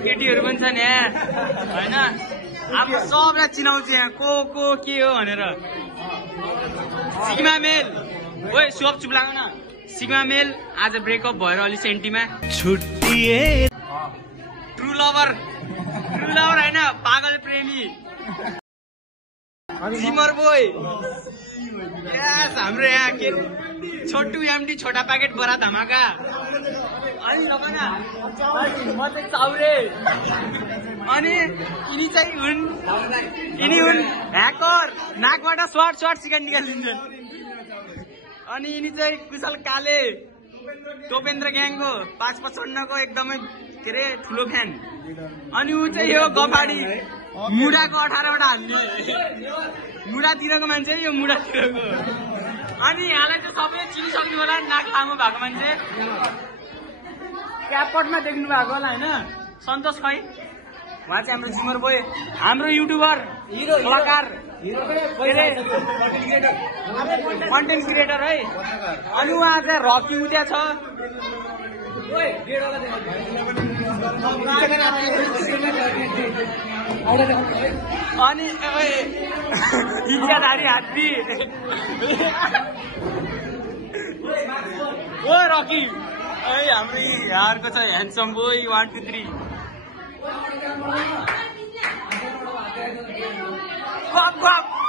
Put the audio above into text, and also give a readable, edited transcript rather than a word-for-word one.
केटीहरू पनि छन् यहाँ होइन अब सबलाई चिनाउँछ यहाँ को के हो भनेर सिग्मा मेल ओए सोप चुप लाग्यो न सिग्मा मेल आज ब्रेकअप भएर अलि सेन्टीमा छुट्टिए ट्रु लभर होइन पागल प्रेमी सिमर बोय यस हाम्रो यहाँ के छोटू एमडी छोटा प्याकेट बडा धमाका अनि लगाना म चाहिँ चाउरे अनि यिनी चाहिँ हुन् ह्याकर नाकबाट सर्ट सिगारेट निकालिदिन्छन् अनि यिनी चाहिँ कुशल काले टोपेन्द्र ग्याङको 555 को एकदमै के अरे ठुलो फ्यान अनि ऊ चाहिँ यो गफाडी मुडाको 18 वटा हान्ने मुडातिरको मान्छे यो मुडातिरको अनि यहाँलाई चाहिँ सबै चिनिसक्नु होला नाक लामो भएको मान्छे क्यापटमा देख्नु भएको होला होइन सन्तोष खै उहाँ चाहिँ हाम्रो जिमर बोय हाम्रो युट्युबर कलाकार कन्टेन्ट क्रिएटर है अनि उहाँ चाहिँ रकी उद्या छ अनि इच्छाधारी हात्ती ओ रकी हाम्रो यहाँको छ ह्यान्डसम बोय 1 2 3 गफ